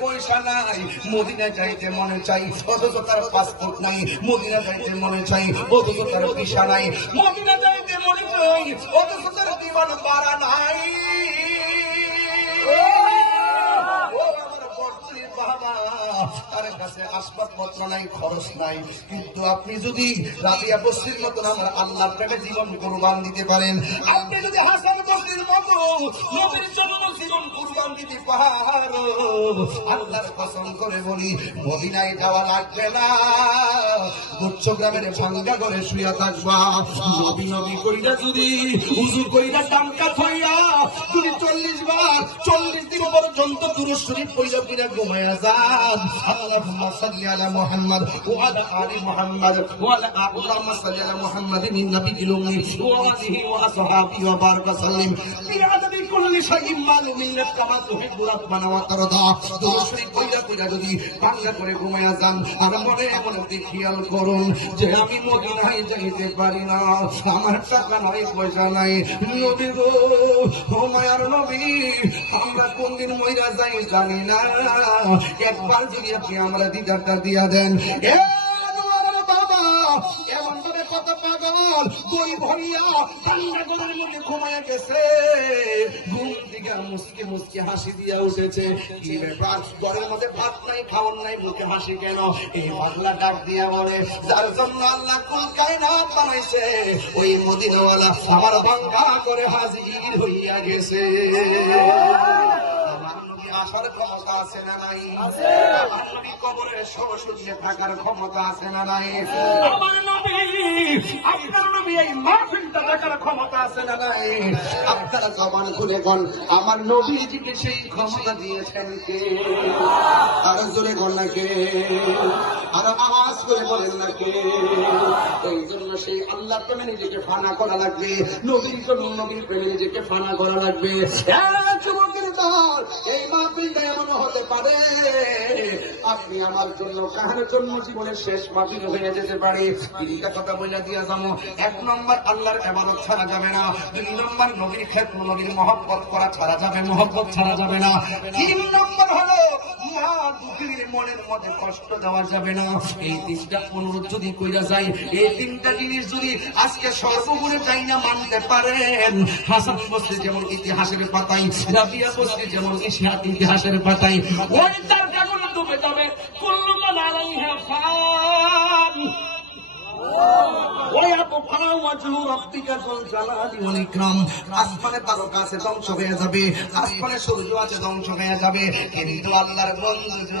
পয়সা নাই, মদিনা যাইতে মনে চাই, অথচ তার পাসপোর্ট নাই। মদিনা যাইতে মনে চাই, অথচ তার ভিসা নাই। মদিনা যাইতে মনে চাই, অথচ তার বিমান ভাড়া নাই। তার কাছে আসবাবপত্র নাই, খরচ নাই। কিন্তু আপনি যদি রাবিয়া বস্তির মতন আমার আল্লাহর প্রেমে জীবন কুরবান দিতে পারেন, আপনি যদি হাসান বস্তির মতো নবীর জন্য জীবন কুরবান দিতে পারেন, আল্লাহর কসম করে বলি মদিনায় যাওয়া লাগবে না। চট্টগ্রামের ভাঙ্গা করে শুয়ে থাকবা, নবী নবী কইরা যদি উযু কইরা দামকা থইয়া তুমি 40 বার 40 দিন পর্যন্ত দুরূদ শরীফ পড়িয়া পড়িয়া ঘুমায়া যান। আল্লাহুম্মা সাল্লি আলা মুহাম্মদ ওয়া আলা আলি মুহাম্মদ ওয়া আলা আল্লাহুম্মা সাল্লি আলা মুহাম্মাদিন নাবিয়্যিল উম্মি ওয়া আলিহি ওয়া আসহাবিহি ওয়া বারাকা সাল্লিম বিআদাবি কুল্লি শাইইন মালুমিন কামা তুহিব্বু রাব্বানা ওয়া তারদা। দুরূদ শরীফ পড়িয়া পড়িয়া যদি ভাঙ্গা করে ঘুমায়া যান, আর মনে মনে খেয়াল করুন যে আমি মদিনায় যাইতে পারি না, আমার টাকা নাই, পয়সা নাই। নবী গো, ও মায়ার নবী, আমরা কোনদিন মইরা যাই জানি না, একবার যদি আপনি আমরা দিদারটা দিয়া দেন। বাবা এমন ভাবে কত পাগল দই ভরিয়া ঠান্ডা ঘরের মধ্যে ঘুমাইয়া গেছে, ঘুম থেকে মুসকে মুসকে হাসি দিয়া উঠেছে। কি ব্যাপার, ঘরের মধ্যে ভাত নাই, খাওয়ার নাই, মুখে হাসি কেন? এই পাগলা ডাক দিয়া বলে, যার জন্য আল্লাহ কুল কায়নাত বানাইছে ওই মদিনাওয়ালা আমার ভাঙ্গা করে হাজির হইয়া গেছে। আসার ক্ষমতা আছে না নাই? আমার নবী কবরের শোষণে থাকার ক্ষমতা আছে না নাই? আমার নবী, আপনার নবী এই মাহফিলটা দেখার ক্ষমতা আছে না নাই? আপনারা জবান খুলে কোন আমার নবীজিকে সেই ক্ষমতা দিয়েছেন কে? আর জোরে কোন না কে? আর আওয়াজ করে বলেন না কে? এই জন্য সেই আল্লাহ প্রেমে নিজেকে ফানা করা লাগবে, নবীর জন্য নবীর প্রেমে নিজেকে ফানা করা লাগবে। যুবকের দল, এই মাহফিলটা এমন হতে পারে আপনি আমার জন্য কাহার জন্য জীবনের শেষ মাহফিল হয়ে যেতে পারে। তিনটা কথা বলে দিয়া যাবো। 1 নম্বর, আল্লাহর ইবাদত ছাড়া যাবে না। 2 নম্বর, নবীর খেদমত, নবীর মহব্বত করা ছাড়া যাবে, মহব্বত ছাড়া যাবে না। 3 নম্বর হলো মা দুঃখীর মনের মধ্যে কষ্ট দেওয়া যাবে না। এই 3টা অনুরোধ যদি কইরা যায়, এই 3টা জিনিস যদি আজকে সর্বগুণে যাই না মানতে পারেন, হাসান বসরি যেমন ইতিহাসের পাতায়, রাবিয়া বসরি যেমন ইতিহাসের পাতায় ওই তার কাগজ ডুবে যাবে। কুল্লু মান আলাইহা ফান আসমানে তারকা আছে, ধ্বংস হয়ে যাবে। আসমানে সূর্য আছে, ধ্বংস হয়ে যাবে। কিন্তু আল্লাহর বন্ধু